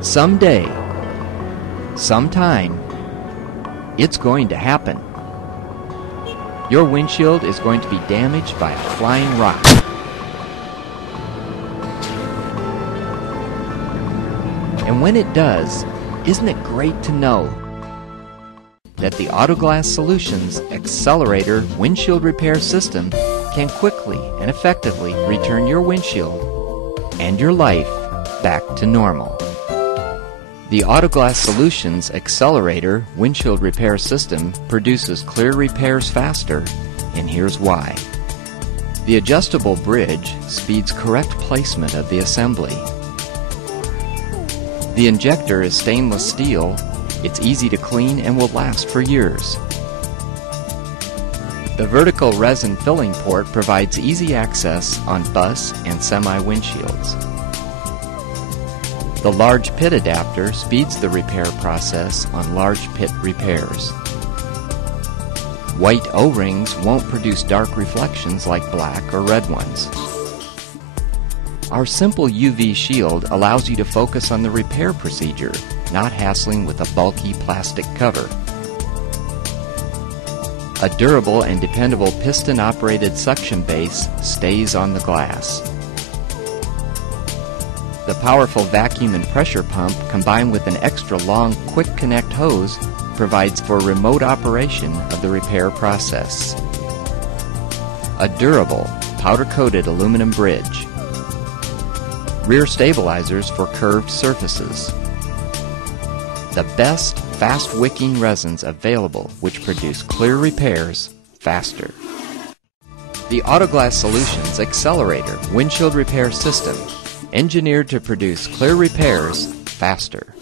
Someday, sometime, it's going to happen. Your windshield is going to be damaged by a flying rock. And when it does, isn't it great to know that the Autoglass Solutions Accelerator windshield repair system can quickly and effectively return your windshield and your life back to normal. The Autoglass Solutions Accelerator windshield repair system produces clear repairs faster, and here's why. The adjustable bridge speeds correct placement of the assembly. The injector is stainless steel. It's easy to clean and will last for years. The vertical resin filling port provides easy access on bus and semi windshields. The large pit adapter speeds the repair process on large pit repairs. White O-rings won't produce dark reflections like black or red ones. Our simple UV shield allows you to focus on the repair procedure, not hassling with a bulky plastic cover. A durable and dependable piston-operated suction base stays on the glass. The powerful vacuum and pressure pump, combined with an extra long quick connect hose, provides for remote operation of the repair process. A durable, powder-coated aluminum bridge. Rear stabilizers for curved surfaces. The best fast-wicking resins available, which produce clear repairs faster. The Autoglass Solutions Accelerator windshield repair system, engineered to produce clear repairs faster.